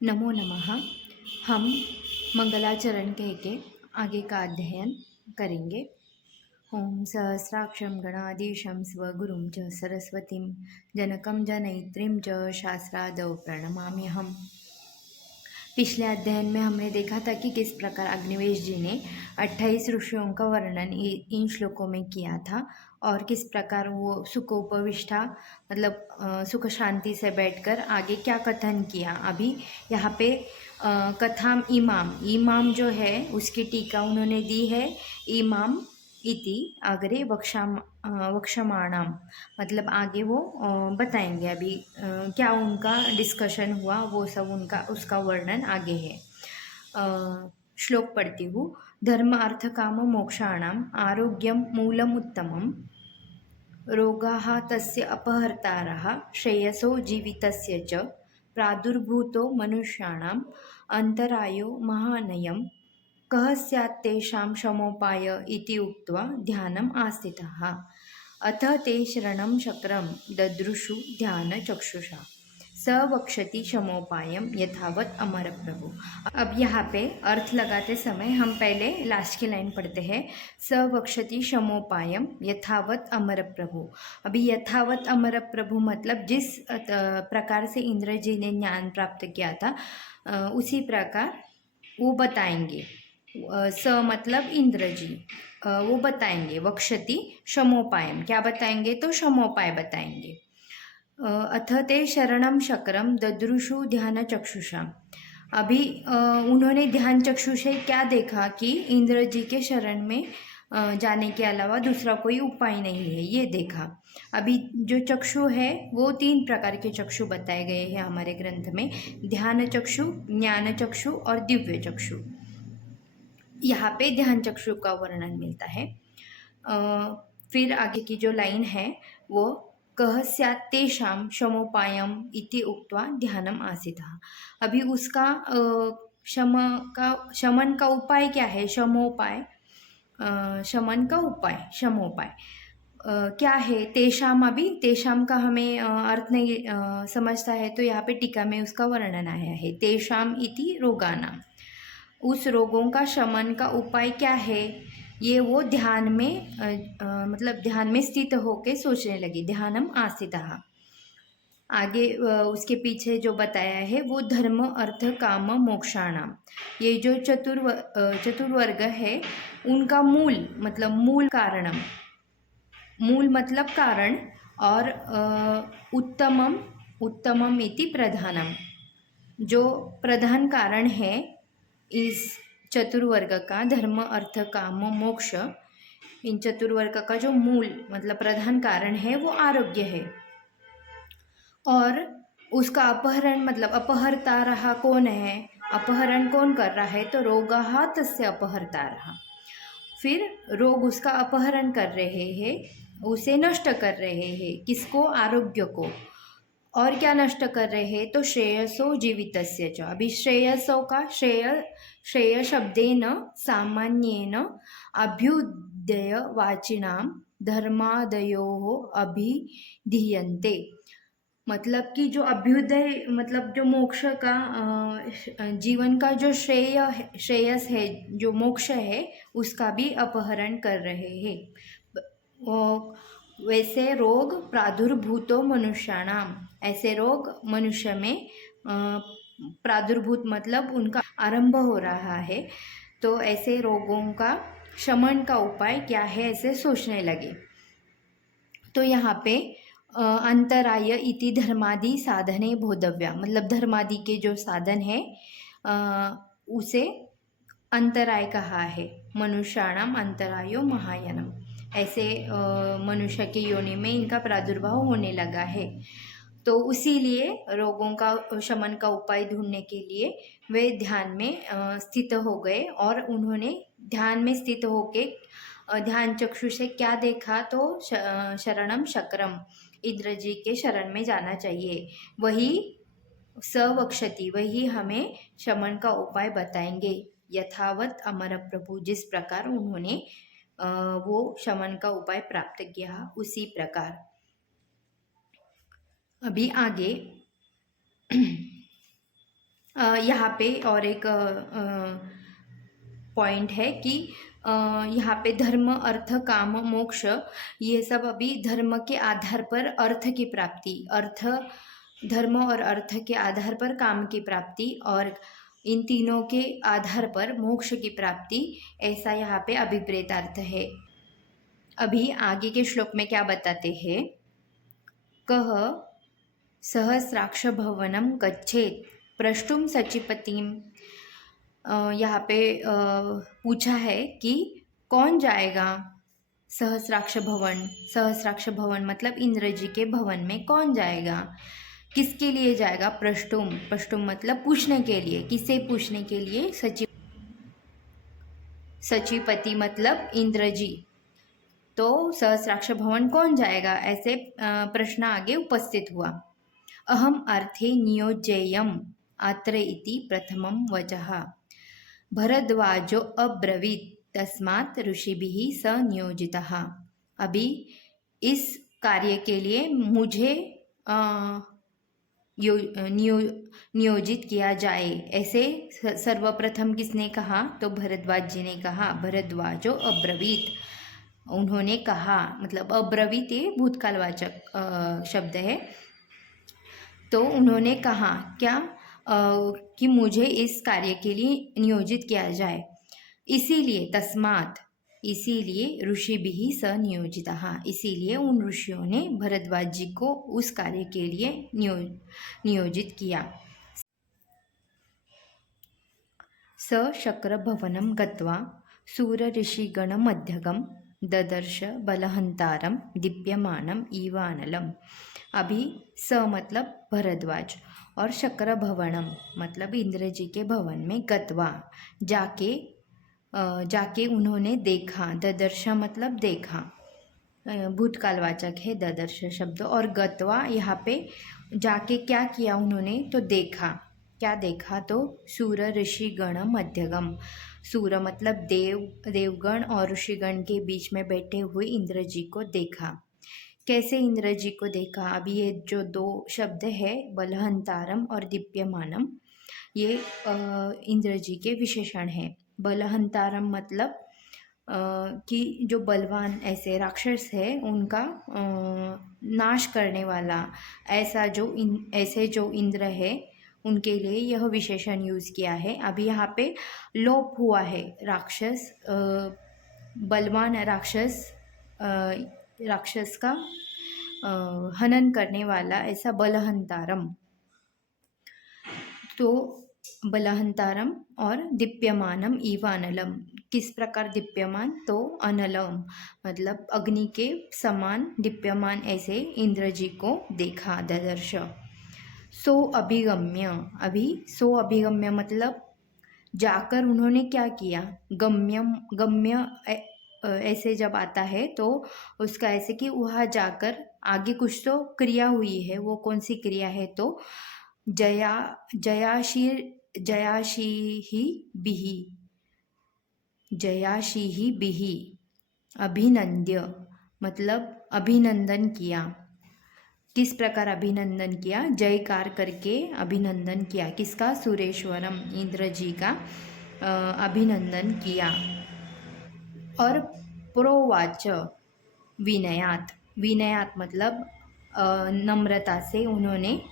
नमो नमः। हम मंगलाचरण कह के आगे का अध्ययन करेंगे। ओम सहस्राक्षं गणाधीशं स्वगुरुं च सरस्वतीं जनकं जनयित्रीं च शास्त्रादौ प्रणमाम्यहम्। पिछले अध्ययन में हमने देखा था कि किस प्रकार अग्निवेश जी ने 28 ऋषियों का वर्णन इन श्लोकों में किया था और किस प्रकार वो सुखोपविष्टा मतलब सुख शांति से बैठकर आगे क्या कथन किया। अभी यहाँ पे कथाम इमाम जो है उसकी टीका उन्होंने दी है। इमाम इति अग्रे वक्षमाणाम मतलब आगे वो बताएंगे। अभी क्या उनका डिस्कशन हुआ वो सब उनका उसका वर्णन आगे है। श्लोक पढ़ती हूँ। धर्म अर्थ काम मोक्षाणाम आरोग्यम मूलम उत्तमम रोगाः तस्य अपहर्तारः श्रेयसो जीवितस्य च प्रादुर्भूतो मनुष्याणाम् अन्तरायो महानयम् कः स्यात् तेषां शमोपाय इति उक्त्वा ध्यानम् आस्थितः। अथ ते शरणं चक्रं ददृशु ध्यानचक्षुषा स वक्षति शमोपायम यथावत अमर प्रभु। अब यहाँ पे अर्थ लगाते समय हम पहले लास्ट की लाइन पढ़ते हैं। स वक्षति शमोपायम यथावत अमर प्रभु। अभी यथावत अमर प्रभु मतलब जिस प्रकार से इंद्र जी ने ज्ञान प्राप्त किया था उसी प्रकार वो बताएंगे। स मतलब इंद्र जी वो बताएंगे। वक्षति शमोपायम क्या बताएंगे तो शमोपाय बताएंगे। अथ ते शरणम शक्रम ददृशु ध्यान चक्षुषा। अभी उन्होंने ध्यान चक्षु से क्या देखा कि इंद्र जी के शरण में जाने के अलावा दूसरा कोई उपाय नहीं है, ये देखा। अभी जो चक्षु है वो 3 प्रकार के चक्षु बताए गए हैं हमारे ग्रंथ में। ध्यान चक्षु, ज्ञान चक्षु और दिव्य चक्षु। यहाँ पे ध्यान चक्षु का वर्णन मिलता है। फिर आगे की जो लाइन है वो कह स्यात् तेषां शमोपायम इति उक्त्वा ध्यानम आसीतः। अभी उसका शमन का उपाय क्या है। शमोपाय शमन का उपाय शमोपाय क्या है। तेषाम अभी तेषाम का हमें अर्थ नहीं समझता है तो यहाँ पे टीका में उसका वर्णन आया है। तेषाम इति रोगानाम, उस रोगों का शमन का उपाय क्या है ये वो ध्यान में मतलब ध्यान में स्थित होके सोचने लगी। ध्यानम आस्थितः। आगे उसके पीछे जो बताया है वो धर्म अर्थ काम मोक्षाणाम, ये जो चतुर्वर्ग है उनका मूल मतलब मूल कारणम, मूल मतलब कारण और उत्तमम उत्तमम इति प्रधानम, जो प्रधान कारण है इस चतुर्वर्ग का धर्म अर्थ काम मोक्ष। इन चतुर्वर्ग का जो मूल मतलब प्रधान कारण है वो आरोग्य है। और उसका अपहरण मतलब अपहर्ता रहा कौन है, अपहरण कौन कर रहा है तो रोगाः तस्य अपहर्ता रहा। फिर रोग उसका अपहरण कर रहे हैं, उसे नष्ट कर रहे हैं। किसको, आरोग्य को। और क्या नष्ट कर रहे हैं तो श्रेयसो जीवितस्य च। अभी श्रेयसो का श्रेय शब्देन सामान्येन अभ्युदयवाचिनां धर्मादयोः अभिधीयन्ते। मतलब कि जो अभ्युदय मतलब जो मोक्ष का जीवन का जो श्रेयस है, जो मोक्ष है उसका भी अपहरण कर रहे हैं। वैसे रोग प्रादुर्भूतो मनुष्याणाम, ऐसे रोग मनुष्य में प्रादुर्भूत मतलब उनका आरंभ हो रहा है। तो ऐसे रोगों का शमन का उपाय क्या है ऐसे सोचने लगे। तो यहाँ पे अंतराय इति धर्मादि साधने बोधव्या, मतलब धर्मादि के जो साधन है उसे अंतराय कहा है। मनुष्याणाम अंतरायो महायनम, ऐसे मनुष्य के योनि में इनका प्रादुर्भाव होने लगा है। तो इसीलिए रोगों का शमन का उपाय ढूंढने के लिए वे ध्यान में स्थित हो गए और उन्होंने ध्यान में स्थित होके ध्यान चक्षु से क्या देखा तो शरणम शक्रम, इंद्र जी के शरण में जाना चाहिए। वही सवक्षति, वही हमें शमन का उपाय बताएंगे। यथावत अमर प्रभु, जिस प्रकार उन्होंने वो शमन का उपाय प्राप्त किया उसी प्रकार। अभी आगे यहाँ पे और एक पॉइंट है कि यहाँ पे धर्म अर्थ काम मोक्ष ये सब अभी धर्म के आधार पर अर्थ की प्राप्ति, अर्थ धर्म और अर्थ के आधार पर काम की प्राप्ति और इन तीनों के आधार पर मोक्ष की प्राप्ति, ऐसा यहाँ पे अभिप्रेतार्थ है। अभी आगे के श्लोक में क्या बताते हैं, कह सहस्राक्ष भवनम गच्छेत प्रष्टुम सचिपतिम। यहाँ पे पूछा है कि कौन जाएगा सहस्राक्ष भवन। सहस्राक्ष भवन मतलब इंद्र जी के भवन में कौन जाएगा, किसके लिए जाएगा। प्रष्टुम, प्रष्टुम मतलब पूछने के लिए, किसे पूछने के लिए। सचिपति मतलब इंद्र जी। तो सहस्राक्ष भवन कौन जाएगा, ऐसे प्रश्न आगे उपस्थित हुआ। अहम अर्थे नियोज्येयम अत्र इति प्रथमं वचः भरद्वाजो अब्रवीत तस्मात् ऋषिभिः स नियोजितः। अभी इस कार्य के लिए मुझे नियोजित किया जाए, ऐसे सर्वप्रथम किसने कहा, तो भरद्वाज जी ने कहा। भरद्वाजो अब्रवीत, उन्होंने कहा, मतलब अब्रवीत ये भूतकालवाचक शब्द है। तो उन्होंने कहा क्या, कि मुझे इस कार्य के लिए नियोजित किया जाए। इसीलिए तस्मात्, इसीलिए ऋषिभिः स नियोजितः, इसीलिए उन ऋषियों ने भरद्वाज जी को उस कार्य के लिए नियोजित किया। स शक्र भवनं गत्वा सूर ऋषिगण मध्यगम ददर्श बलहंतारम दीप्यमानम ईवानलम। अभी स मतलब भरद्वाज और शक्र भवनम मतलब इंद्र जी के भवन में गत्वा जाके उन्होंने देखा। ददर्श मतलब देखा, भूतकालवाचक है ददर्श शब्द। और गत्वा यहाँ पे जाके क्या किया उन्होंने, तो देखा। क्या देखा, तो सूर ऋषिगण मध्यगम। सूर मतलब देवगण और ऋषिगण के बीच में बैठे हुए इंद्र जी को देखा। कैसे इंद्र जी को देखा, अभी ये जो दो शब्द है बलहंतारम और दीप्यमानम, ये इंद्र जी के विशेषण है। बलहंतारम मतलब कि जो बलवान ऐसे राक्षस है उनका नाश करने वाला, ऐसा ऐसे जो इंद्र है उनके लिए यह विशेषण यूज़ किया है। अभी यहाँ पे लोप हुआ है, राक्षस बलवान राक्षस का हनन करने वाला, ऐसा बलहंतारम। तो बलहंतारम और दीप्यमानम इवानलम, किस प्रकार दीप्यमान, तो अनलम मतलब अग्नि के समान दीप्यमान, ऐसे इंद्र जी को देखा, ददर्श। सो अभिगम्य, अभी सो अभिगम्य मतलब जाकर उन्होंने क्या किया। गम्य ऐसे जब आता है तो उसका ऐसे कि वहाँ जाकर आगे कुछ तो क्रिया हुई है, वो कौन सी क्रिया है, तो जयाशीहि बिहि अभिनंद्य मतलब अभिनंदन किया। किस प्रकार अभिनंदन किया, जयकार करके अभिनंदन किया। किसका, सुरेश्वरम इंद्र जी का अभिनंदन किया। और प्रोवाच विनयात, विनयात मतलब नम्रता से उन्होंने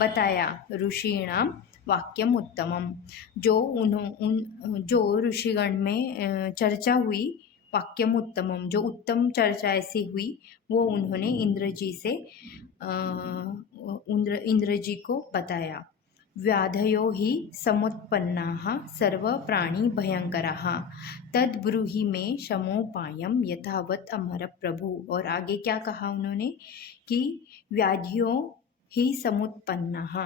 बताया। ऋषिणाम वाक्यम उत्तमम, जो ऋषिगण में चर्चा हुई, वाक्यम उत्तमम जो उत्तम चर्चा ऐसी हुई, वो उन्होंने इंद्र जी को बताया। व्याधयो हि समुत्पन्नाः सर्व प्राणी भयंकराः तद्ब्रूहि मे शमोपायम यथावत् अमर प्रभु। और आगे क्या कहा उन्होंने कि व्याधियों ही समुत्पन्नाः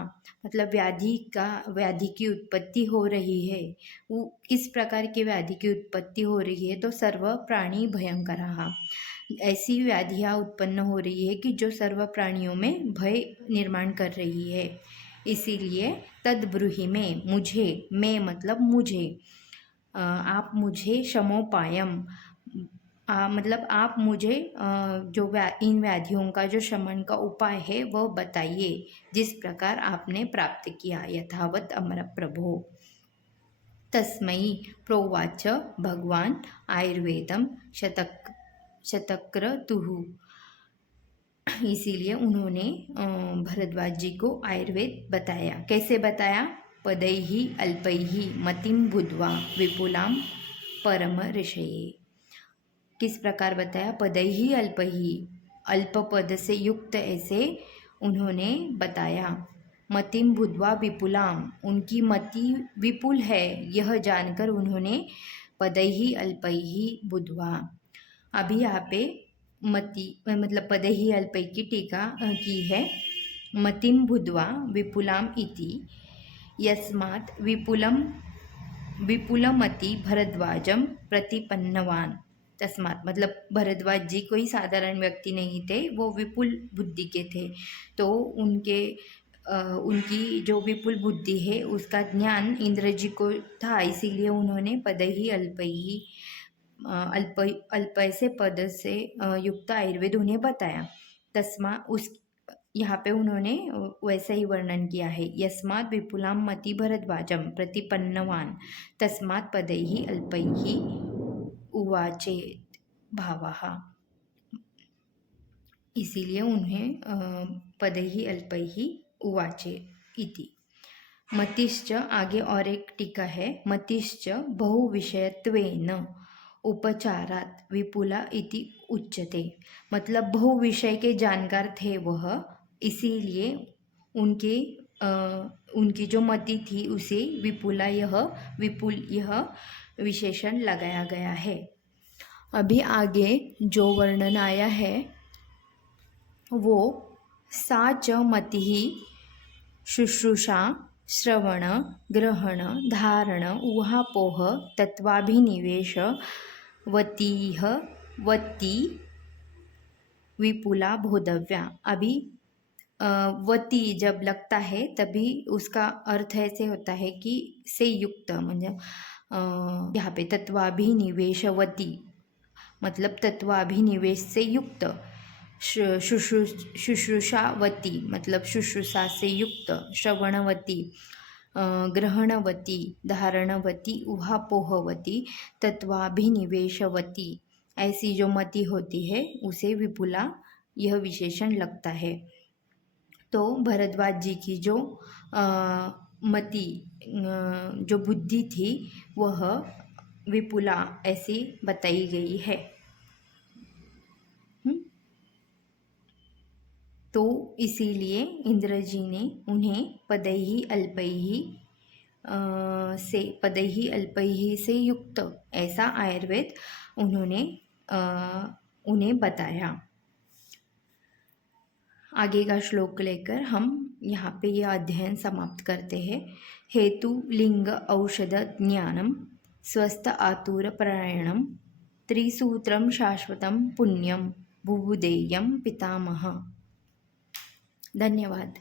मतलब व्याधि की उत्पत्ति हो रही है। वो किस प्रकार की व्याधि की उत्पत्ति हो रही है, तो सर्व प्राणी भयंकराः, ऐसी व्याधियाँ उत्पन्न हो रही है कि जो सर्व प्राणियों में भय निर्माण कर रही है। इसीलिए तद्ब्रूहि में, मुझे, मैं मतलब मुझे, आप मुझे शमोपायम, मतलब आप मुझे इन व्याधियों का जो शमन का उपाय है वह बताइए, जिस प्रकार आपने प्राप्त किया। यथावत अमर प्रभो। तस्मै प्रोवाच भगवान आयुर्वेदम शतक्रतुः। इसीलिए उन्होंने भरद्वाज जी को आयुर्वेद बताया। कैसे बताया? पदैहि अल्पैहि मतिम बुद्ध्वा विपुलाम परम ऋषये। किस प्रकार बताया? पदैहि अल्पैहि, अल्प पद से युक्त ऐसे उन्होंने बताया। मतिम बुद्ध्वा विपुलाम, उनकी मति विपुल है यह जानकर उन्होंने पदैहि अल्पैहि बुद्ध्वा। अभी यहाँ पे मति मतलब पदैहि अल्पै की टीका की है। मतिम बुद्ध्वा विपुलाम इति यस्मात् विपुलमति भरद्वाजम प्रतिपन्नवान। तस्मात् मतलब भरद्वाज जी कोई साधारण व्यक्ति नहीं थे, वो विपुल बुद्धि के थे। तो उनकी जो विपुल बुद्धि है उसका ज्ञान इंद्र जी को था, इसीलिए उन्होंने पदैहि अल्पैहि अल्प ऐसे पद से युक्त आयुर्वेद उन्हें बताया। यहाँ पे उन्होंने वैसा ही वर्णन किया है। यस्मात् विपुलाम मति भरद्वाजम प्रतिपन्नवान तस्मात् पदैहि अल्पैहि उवाचेत भावः। इसीलिए उन्हें पदैहि अल्पैहि उवाचे इति। मतिश्च, आगे और एक टीका है। मतिश्च बहुविषयत्वेन उपचारात विपुला इति उच्यते। मतलब बहु विषय के जानकार थे वह, इसीलिए उनकी जो मति थी उसे विपुल यह विशेषण लगाया गया है। अभी आगे जो वर्णन आया है वो सा च मतिः शुश्रूषा श्रवण ग्रहण धारण ऊहापोह तत्वाभिनिवेश वती विपुला बोधव्या। अभी वती जब लगता है तभी उसका अर्थ ऐसे होता है कि से युक्त, मतलब यहाँ पे तत्वाभिनिवेशवती मतलब तत्वाभिनिवेश से युक्त। शुश्रूषावती मतलब शुश्रूषा से युक्त। श्रवणवती, ग्रहणवती, धारणवती, ऊहापोहवती, तत्वाभिनिवेशवती, ऐसी जो मति होती है उसे विपुला यह विशेषण लगता है। तो भरद्वाज जी की जो मति जो बुद्धि थी वह विपुला ऐसी बताई गई है। तो इसीलिए इंद्र जी ने उन्हें पदैहि अल्पैहि से युक्त ऐसा आयुर्वेद उन्हें बताया। आगे का श्लोक लेकर हम यहाँ पे यह अध्ययन समाप्त करते हैं। हेतु लिंग औषध ज्ञानम स्वस्थ आतुर प्रयाणम त्रिसूत्रम शाश्वतम पुण्यम बुबुदेयम पितामह। धन्यवाद।